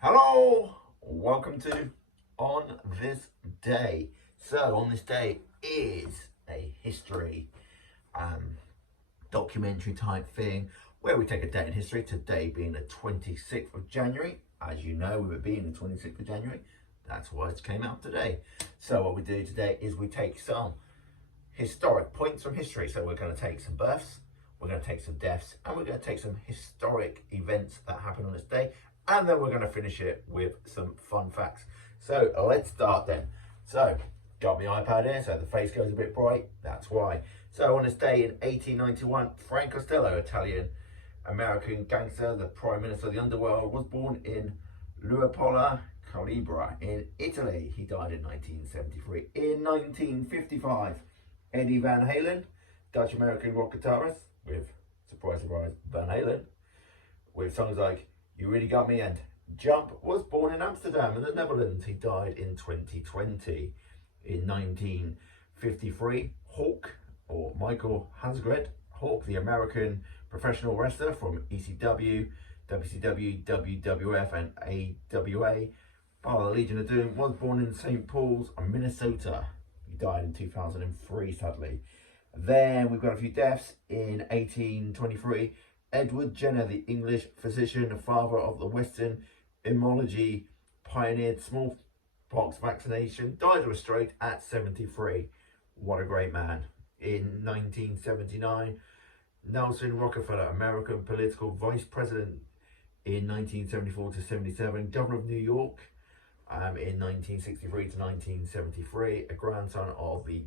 Hello, welcome to On This Day. So, on this day is a history um, documentary type thing where we take a day in history, today being the 26th of January. As you know, we were being the 26th of January. That's why it came out today. So, what we do today is we take some historic points from history. So, we're going to take some births, we're going to take some deaths, and we're going to take some historic events that happened on this day, and then we're going to finish it with some fun facts. So let's start then. So, got my iPad here, so the face goes a bit bright, that's why. So on this day in 1891, Frank Costello, Italian American gangster, the Prime Minister of the Underworld, was born in Luipola, Calabria in Italy. He died in 1973. In 1955, Eddie Van Halen, Dutch American rock guitarist, with, surprise, surprise, Van Halen, with songs like You Really Got Me and Jump, was born in Amsterdam in the Netherlands. He died in 2020. In 1953, Hawk, or Michael Hansgren Hawk, the American professional wrestler from ECW, WCW, WWF, and AWA, part of the Legion of Doom, was born in St. Paul's, Minnesota. He died in 2003, sadly. Then we've got a few deaths. In 1823, Edward Jenner, the English physician, father of the Western immunology, pioneered smallpox vaccination, died of a stroke at 73. What a great man. In 1979, Nelson Rockefeller, American political vice president in 1974 to 77, governor of New York in 1963 to 1973, a grandson of the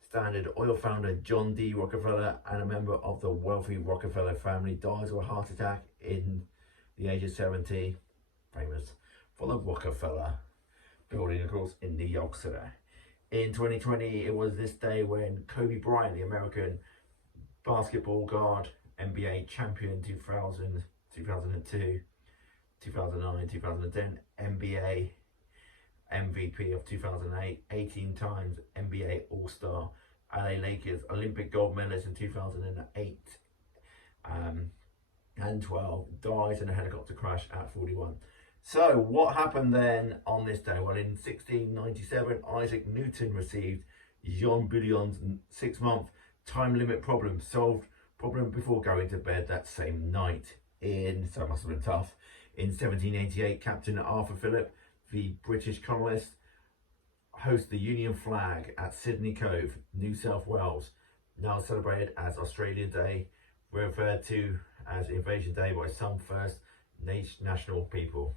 Standard Oil founder John D. Rockefeller and a member of the wealthy Rockefeller family, dies of a heart attack in the age of 70. Famous for the Rockefeller building, of course, in New York City. In 2020, it was this day when Kobe Bryant, the American basketball guard, NBA champion 2000, 2002, 2009, 2010, NBA MVP of 2008, 18 times NBA All-Star, LA Lakers Olympic gold medalist in 2008 and 12, dies in a helicopter crash at 41. So what happened then on this day? Well, in 1697, Isaac Newton received Jean Boudion's 6-month time limit problem, solved problem before going to bed that same night. So it must have been tough. In 1788, Captain Arthur Phillip, the British colonist, hosts the Union flag at Sydney Cove, New South Wales, now celebrated as Australia Day, referred to as Invasion Day by some First National people.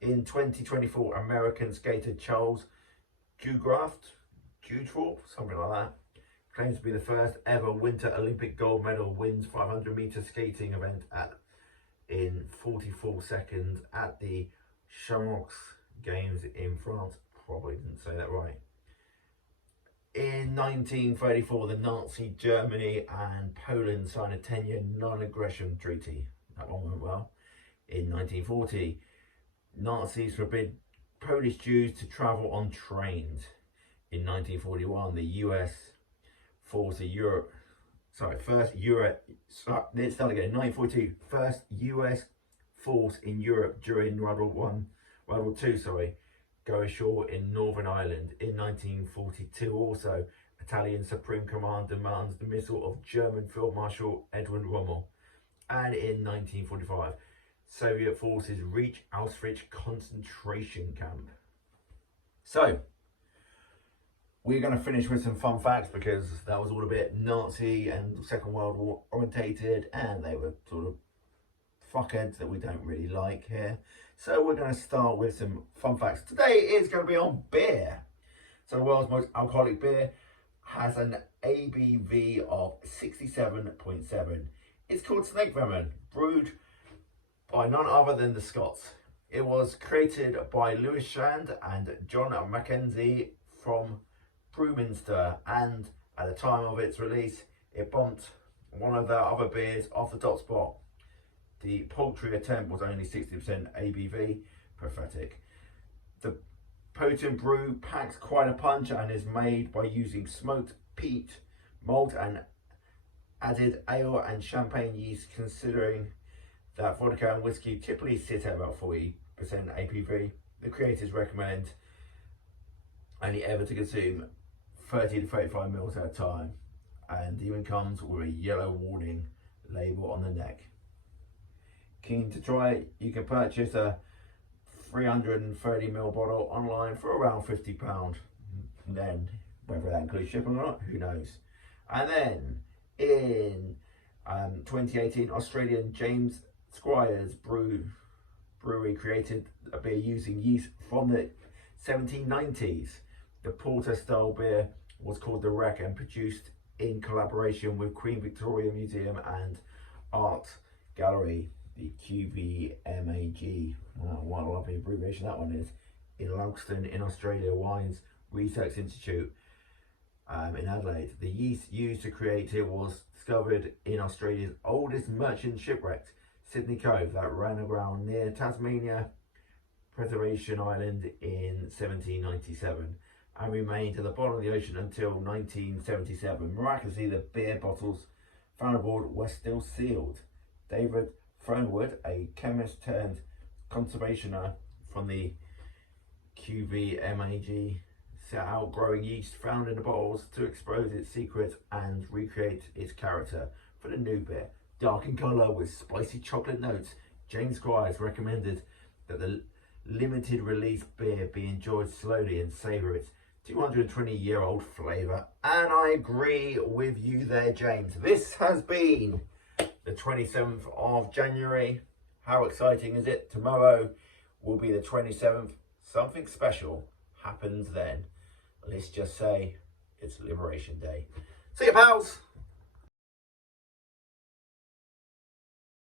In 2024, American skater Charles Dewdraft, something like that, claims to be the first ever Winter Olympic gold medal, wins 500-meter skating event in 44 seconds at the Chamonix Games in France. Probably didn't say that right. In 1934, the Nazi Germany and Poland signed a 10-year non-aggression treaty. That one went well. In 1940, Nazis forbid Polish Jews to travel on trains. In 1941, the US force first US force in Europe during World War II, go ashore in Northern Ireland. In 1942 also, Italian Supreme Command demands the dismissal of German Field Marshal Edward Rommel. And in 1945, Soviet forces reach Auschwitz concentration camp. So, we're going to finish with some fun facts because that was all a bit Nazi and Second World War orientated, and they were sort of fuckheads that we don't really like here. So we're going to start with some fun facts. Today is going to be on beer. So the world's most alcoholic beer has an ABV of 67.7. It's called Snake Venom, brewed by none other than the Scots. It was created by Lewis Shand and John Mackenzie from Brewminster, and at the time of its release, it bumped one of their other beers off the top spot. The paltry attempt was only 60% ABV, pathetic. The potent brew packs quite a punch and is made by using smoked peat, malt and added ale and champagne yeast, considering that vodka and whiskey typically sit at about 40% ABV. The creators recommend only ever to consume 30 to 35 mils at a time, and even comes with a yellow warning label on the neck. Keen to try it? You can purchase a 330ml bottle online for around £50. And then whether that includes shipping or not, who knows. And then in 2018, Australian James Squires Brewery created a beer using yeast from the 1790s. The porter style beer was called the Wreck and produced in collaboration with Queen Victoria Museum and Art Gallery, the QVMAG. What a lovely abbreviation that one is. In Launceston in Australia, Wines Research Institute in Adelaide. The yeast used to create it was discovered in Australia's oldest merchant shipwreck, Sydney Cove, that ran aground near Tasmania Preservation Island in 1797 and remained at the bottom of the ocean until 1977. Miraculously, the beer bottles found aboard were still sealed. David Fernwood, a chemist turned conservationer from the QVMAG, set out growing yeast found in the bottles to expose its secrets and recreate its character for the new beer. Dark in colour with spicy chocolate notes, James Squires recommended that the limited release beer be enjoyed slowly and savour its 220-year-old flavour. And I agree with you there, James. This has been the 27th of January. How exciting is it? Tomorrow will be the 27th. Something special happens then. Let's just say it's Liberation Day. See you, pals.